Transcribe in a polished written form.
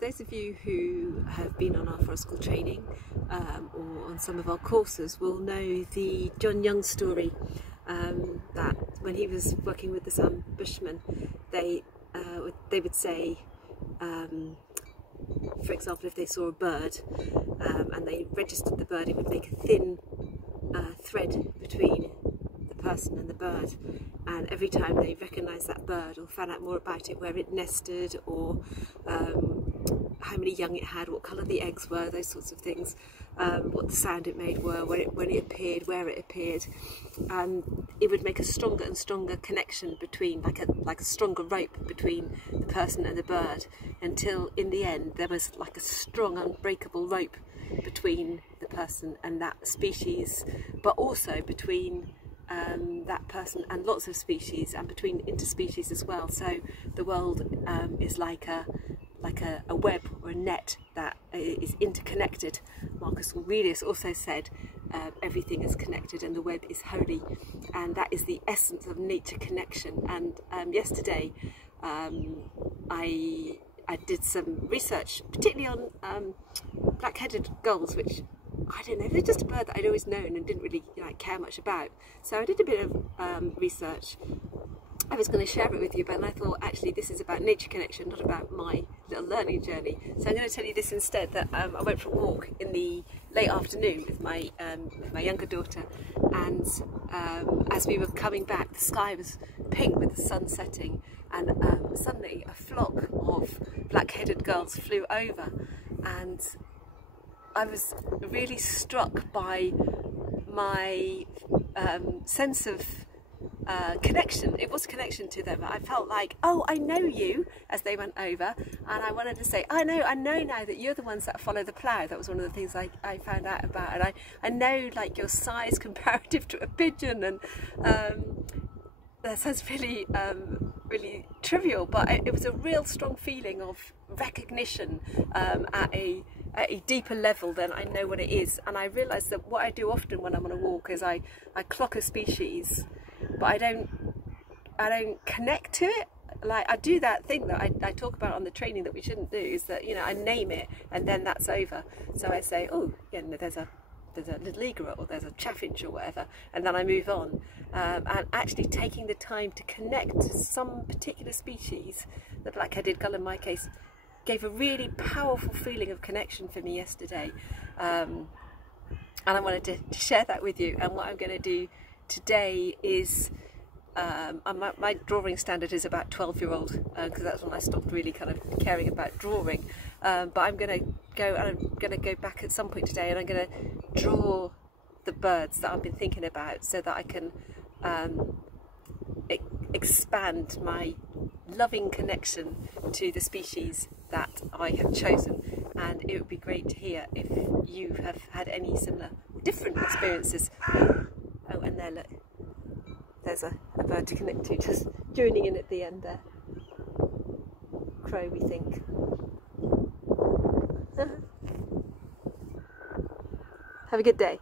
those of you who have been on our forest school training or on some of our courses will know the John Young story, that when he was working with the San Bushmen, they would say, for example, if they saw a bird and they registered the bird, it would make a thin thread between the person and the bird, and every time they recognised that bird or found out more about it, where it nested, or how many young it had, what colour the eggs were, those sorts of things, what the sound it made were, when it appeared, where it appeared, it would make a stronger and stronger connection between, like a stronger rope between the person and the bird, until in the end there was like a strong unbreakable rope between the person and that species, but also between that person and lots of species, and between interspecies as well. So the world is like a web or a net that is interconnected. Marcus Aurelius also said everything is connected and the web is holy, and that is the essence of nature connection. And yesterday I did some research, particularly on black-headed gulls, which I don't know, they're just a bird that I'd always known and didn't really care much about. So I did a bit of research. I was going to share it with you, but then I thought actually this is about nature connection, not about my little learning journey. So I'm going to tell you this instead, that I went for a walk in the late afternoon with my younger daughter, and as we were coming back, the sky was pink with the sun setting, and suddenly a flock of black-headed gulls flew over, and I was really struck by my sense of connection. It was a connection to them. I felt like, oh, I know you, as they went over, and I wanted to say, I know now that you're the ones that follow the plough. That was one of the things I found out about, and I know like your size comparative to a pigeon, and that sounds really really trivial, but it was a real strong feeling of recognition at a deeper level than I know what it is. And I realised that what I do often when I'm on a walk is I clock a species, but I don't connect to it. Like, I do that thing that I talk about on the training that we shouldn't do, is that, I name it and then that's over. So I say, oh, there's a little egret, or there's a chaffinch or whatever, and then I move on. And actually taking the time to connect to some particular species, the black-headed gull in my case, gave a really powerful feeling of connection for me yesterday. And I wanted to share that with you. And what I'm going to do today is, my drawing standard is about 12-year-old, because that's when I stopped really kind of caring about drawing. But I'm going to go back at some point today, and I'm going to draw the birds that I've been thinking about, so that I can expand my loving connection to the species that I have chosen. And it would be great to hear if you have had any similar or different experiences. Oh, and there, look, there's a bird to connect to, just joining in at the end there. Crow, we think. Have a good day.